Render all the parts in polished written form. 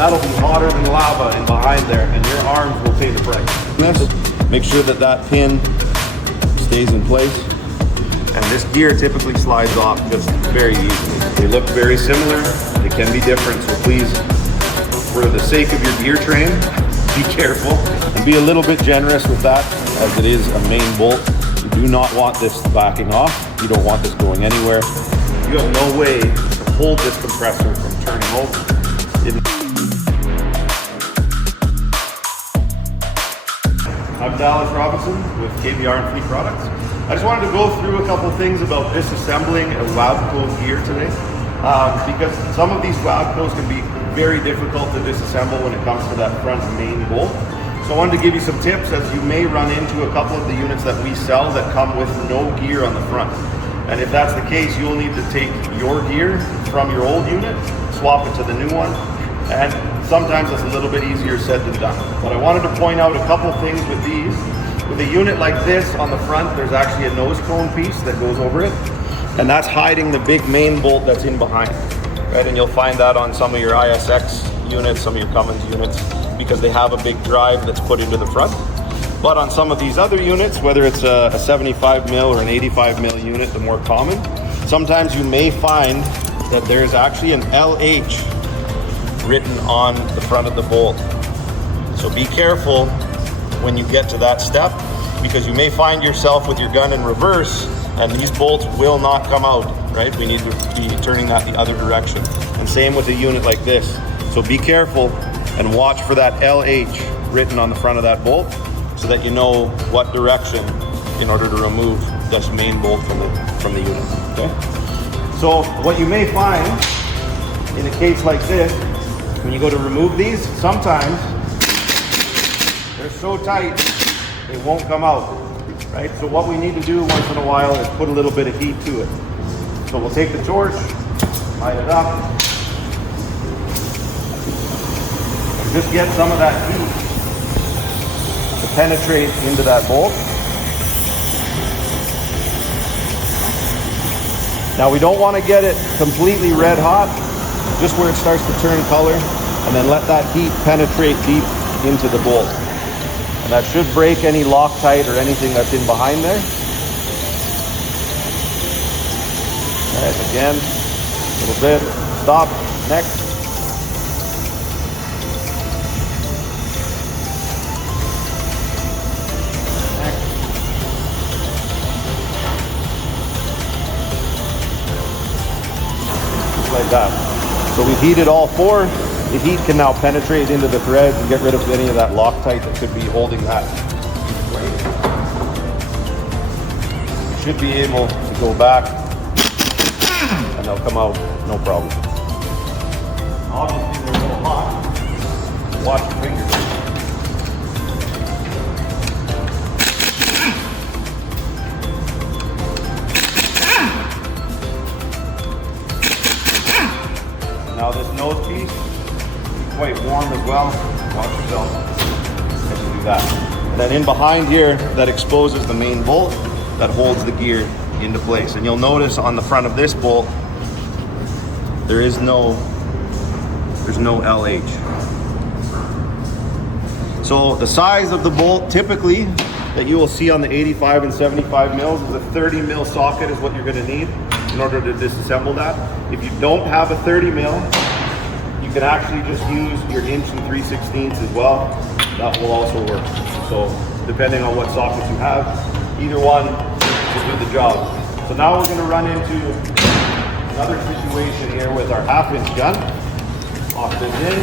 that'll be hotter than lava in behind there, and your arms will pay the price. Make sure that that pin stays in place. And this gear typically slides off just very easily. They look very similar, they can be different, so please, for the sake of your gear train, be careful. And be a little bit generous with that, as it is a main bolt. You do not want this backing off. You don't want this going anywhere. You have no way to hold this compressor from turning over. I'm Dallas Robinson with KBR and Fleet Products. I just wanted to go through a couple things about disassembling a WABCO gear today, because some of these WABCOs can be very difficult to disassemble when it comes to that front main bolt. So I wanted to give you some tips, as you may run into a couple of the units that we sell that come with no gear on the front. And if that's the case, you'll need to take your gear from your old unit, swap it to the new one, and sometimes it's a little bit easier said than done. But I wanted to point out a couple things with these. With a unit like this on the front, there's actually a nose cone piece that goes over it, and that's hiding the big main bolt that's in behind, right? And you'll find that on some of your ISX units, some of your Cummins units, because they have a big drive that's put into the front. But on some of these other units, whether it's a 75 mil or an 85 mil unit, the more common, sometimes you may find that there's actually an LH written on the front of the bolt. So be careful when you get to that step, because you may find yourself with your gun in reverse and these bolts will not come out, right? We need to be turning that the other direction. And same with a unit like this. So be careful and watch for that LH written on the front of that bolt, so that you know what direction in order to remove this main bolt from the unit, okay? So what you may find in a case like this, when you go to remove these, sometimes they're so tight, they won't come out, right? So what we need to do once in a while is put a little bit of heat to it. So we'll take the torch, light it up, and just get some of that heat to penetrate into that bolt. Now we don't want to get it completely red hot, just where it starts to turn color, and then let that heat penetrate deep into the bolt. And that should break any Loctite or anything that's in behind there. All right, again, a little bit, stop, next. Like that. So we've heated all four. The heat can now penetrate into the threads and get rid of any of that Loctite that could be holding that. You should be able to go back and they'll come out no problem. Obviously they're a little hot. Watch your fingers. Now this nose piece is quite warm as well. Watch yourself as you do that. And then in behind here, that exposes the main bolt that holds the gear into place. And you'll notice on the front of this bolt, there's no LH. So the size of the bolt typically that you will see on the 85 and 75 mils is a 30 mil socket is what you're going to need in order to disassemble that. If you don't have a 30 mil, you can actually just use your 1 3/16 as well. That will also work. So depending on what sockets you have, either one will do the job. So now we're going to run into another situation here with our 1/2 inch gun. Lock this in,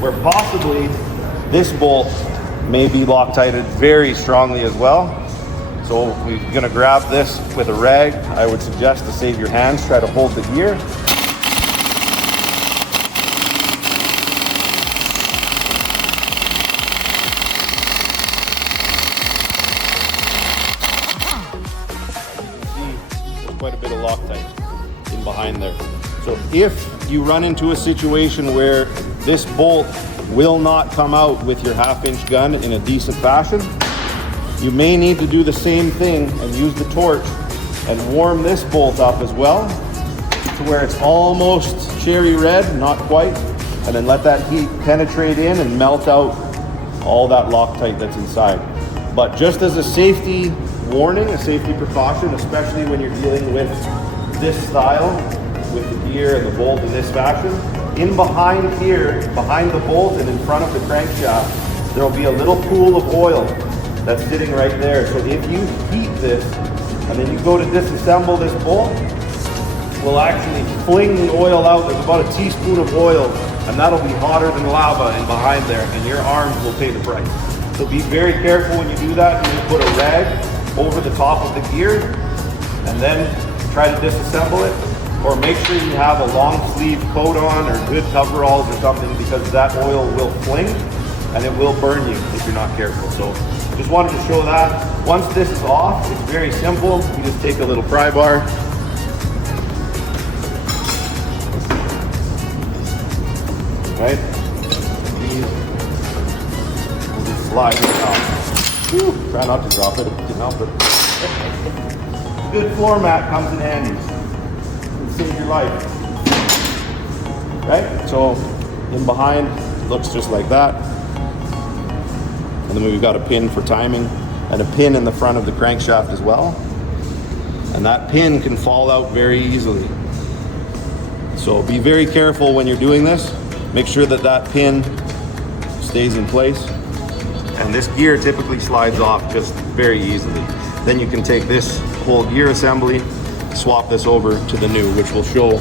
where possibly this bolt may be Loctited very strongly as well. So we're going to grab this with a rag. I would suggest to save your hands, try to hold the gear. See, there's quite a bit of Loctite in behind there. So if you run into a situation where this bolt will not come out with your 1/2 inch gun in a decent fashion, you may need to do the same thing and use the torch and warm this bolt up as well to where it's almost cherry red, not quite, and then let that heat penetrate in and melt out all that Loctite that's inside. But just as a safety warning, a safety precaution, especially when you're dealing with this style, with the gear and the bolt in this fashion, in behind here, behind the bolt and in front of the crankshaft, there will be a little pool of oil that's sitting right there. So if you heat this and then you go to disassemble this bolt, we'll actually fling the oil out. There's about a teaspoon of oil, and that'll be hotter than lava in behind there, and your arms will pay the price. So be very careful when you do that. You put a rag over the top of the gear and then try to disassemble it, or make sure you have a long sleeve coat on or good coveralls or something, because that oil will fling and it will burn you if you're not careful. So just wanted to show that. Once this is off, it's very simple. You just take a little pry bar, right? We'll just slide it out. Whew, try not to drop it if you can help it. Good floor mat comes in handy. It'll save your life. Right? So in behind, looks just like that. And then we've got a pin for timing and a pin in the front of the crankshaft as well. And that pin can fall out very easily. So be very careful when you're doing this. Make sure that that pin stays in place. And this gear typically slides off just very easily. Then you can take this whole gear assembly, swap this over to the new, which will show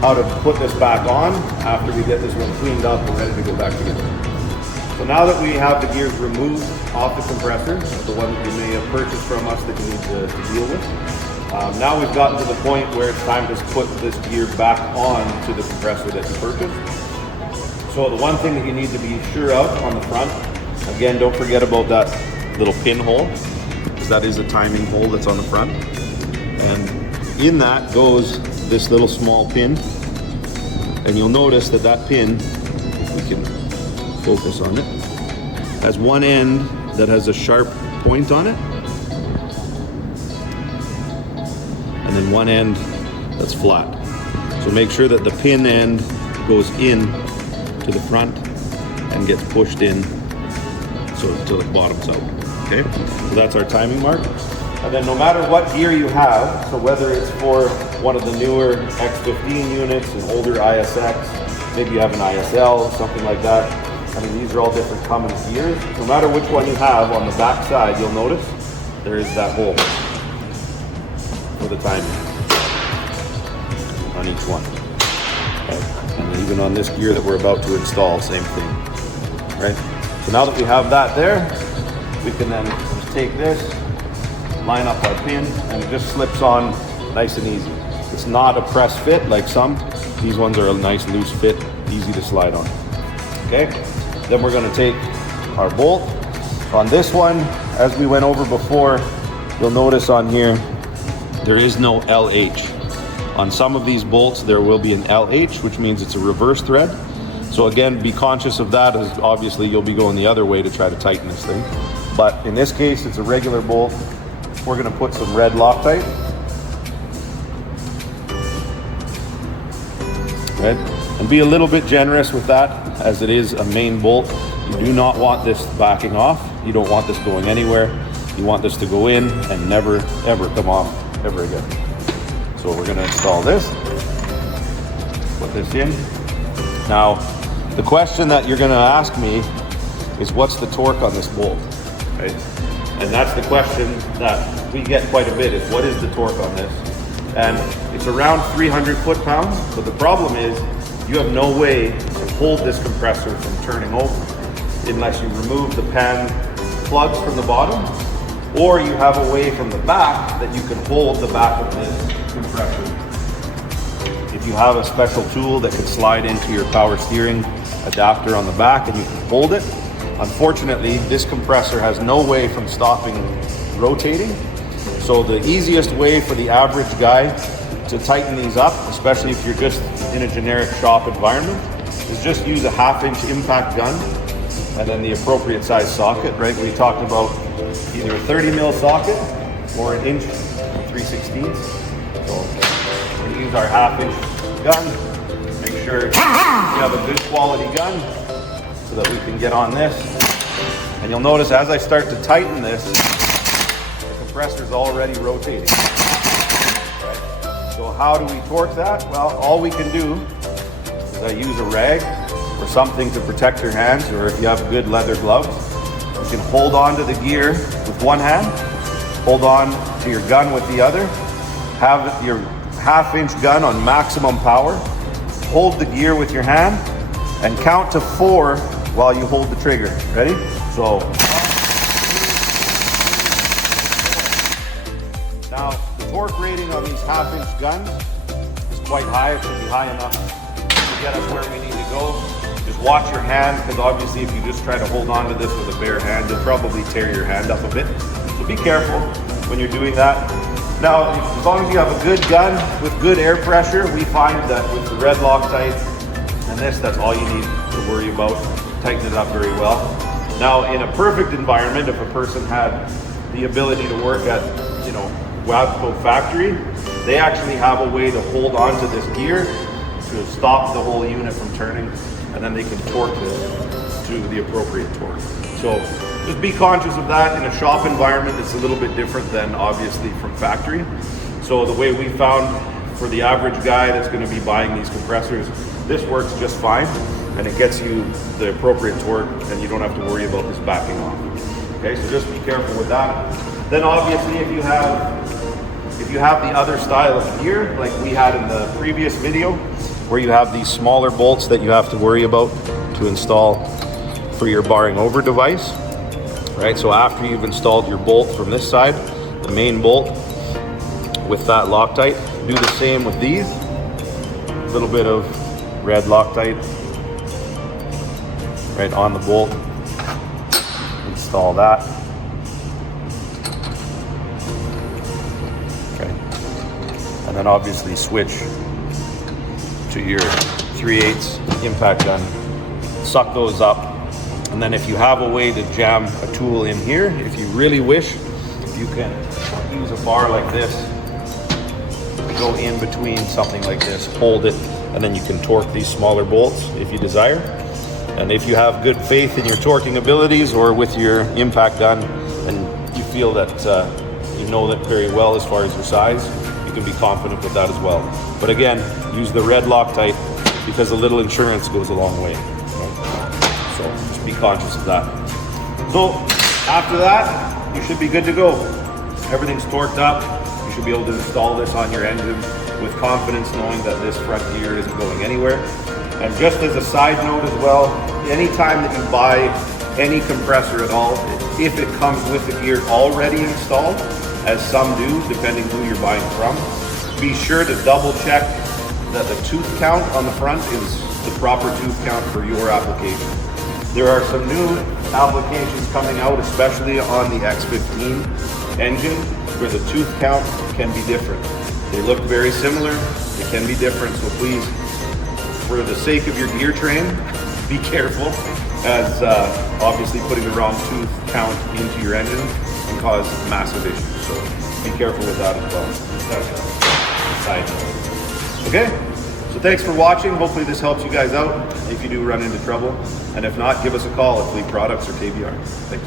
how to put this back on after we get this one cleaned up and ready to go back together. So now that we have the gears removed off the compressor, the one that you may have purchased from us that you need to deal with, now we've gotten to the point where it's time to put this gear back on to the compressor that you purchased. So the one thing that you need to be sure of on the front, again, don't forget about that little pinhole, because that is a timing hole that's on the front. And in that goes this little small pin. And you'll notice that that pin, if we can focus on it, has one end that has a sharp point on it, and then one end that's flat. So make sure that the pin end goes in to the front and gets pushed in so until it bottoms out. Okay, so that's our timing mark. And then no matter what gear you have, so whether it's for one of the newer X15 units, an older ISX, maybe you have an ISL, something like that. I mean, these are all different Cummins gears. No matter which one you have, on the back side, you'll notice there is that hole for the timing on each one. Okay. And even on this gear that we're about to install, same thing, right? So now that we have that there, we can then just take this, line up our pin, and it just slips on nice and easy. It's not a press fit like some. These ones are a nice loose fit, easy to slide on. Okay, then we're going to take our bolt. On this one, as we went over before, you'll notice on here there is no LH. On some of these bolts there will be an LH, which means it's a reverse thread. So again, be conscious of that, as obviously you'll be going the other way to try to tighten this thing. But in this case, it's a regular bolt. We're going to put some red Loctite. Red. And be a little bit generous with that, as it is a main bolt. You do not want this backing off. You don't want this going anywhere. You want this to go in and never, ever come off ever again. So we're going to install this. Put this in. Now, the question that you're going to ask me is, what's the torque on this bolt? Right? And that's the question that we get quite a bit, is what is the torque on this? And it's around 300 foot-pounds, but the problem is you have no way to hold this compressor from turning over unless you remove the pan plugs from the bottom, or you have a way from the back that you can hold the back of this compressor. If you have a special tool that can slide into your power steering adapter on the back and you can hold it, unfortunately, this compressor has no way from stopping rotating. So the easiest way for the average guy to tighten these up, especially if you're just in a generic shop environment, is just use a 1/2 inch impact gun and then the appropriate size socket, right? We talked about either a 30 mil socket or an inch 3/16. So we're gonna use our 1/2 inch gun. Make sure you have a good quality gun so that we can get on this. And you'll notice as I start to tighten this, the compressor is already rotating. Okay. So how do we torque that? Well, all we can do is I use a rag or something to protect your hands, or if you have good leather gloves, you can hold on to the gear with one hand, hold on to your gun with the other, have your half-inch gun on maximum power, hold the gear with your hand, and count to 4 while you hold the trigger. Ready? So, now the torque rating on these half-inch guns is quite high. It should be high enough to get us where we need to go. Just watch your hand, because obviously if you just try to hold on to this with a bare hand, you'll probably tear your hand up a bit. So be careful when you're doing that. Now, as long as you have a good gun with good air pressure, we find that with the red Loctite and this, that's all you need to worry about. Tighten it up very well. Now, in a perfect environment, if a person had the ability to work at, WABCO factory, they actually have a way to hold on to this gear to stop the whole unit from turning, and then they can torque this to the appropriate torque. So just be conscious of that. In a shop environment, it's a little bit different than obviously from factory. So the way we found for the average guy that's going to be buying these compressors, this works just fine, and it gets you the appropriate torque, and you don't have to worry about this backing off. Okay, so just be careful with that. Then obviously if you have the other style of gear, like we had in the previous video, where you have these smaller bolts that you have to worry about to install for your barring over device, right? So after you've installed your bolt from this side, the main bolt with that Loctite, do the same with these. A little bit of red Loctite right on the bolt. Install that. Okay. And then obviously switch to your 3/8 impact gun. Suck those up. And then if you have a way to jam a tool in here, if you really wish, you can use a bar like this, go in between something like this, hold it, and then you can torque these smaller bolts if you desire. And if you have good faith in your torquing abilities or with your impact gun, and you feel that you know that very well as far as your size, you can be confident with that as well. But again, use the red Loctite, because a little insurance goes a long way. So just be conscious of that. So after that, you should be good to go. Everything's torqued up. You should be able to install this on your engine with confidence, knowing that this front gear isn't going anywhere. And just as a side note as well, anytime that you buy any compressor at all, if it comes with the gear already installed, as some do, depending who you're buying from, be sure to double check that the tooth count on the front is the proper tooth count for your application. There are some new applications coming out, especially on the X15 engine, where the tooth count can be different. They look very similar, they can be different, so please, for the sake of your gear train, be careful, as obviously putting the wrong tooth count into your engine can cause massive issues. So be careful with that as well. That's a side note. Okay, so thanks for watching. Hopefully this helps you guys out if you do run into trouble. And if not, give us a call at Fleet Products or KBR. Thanks.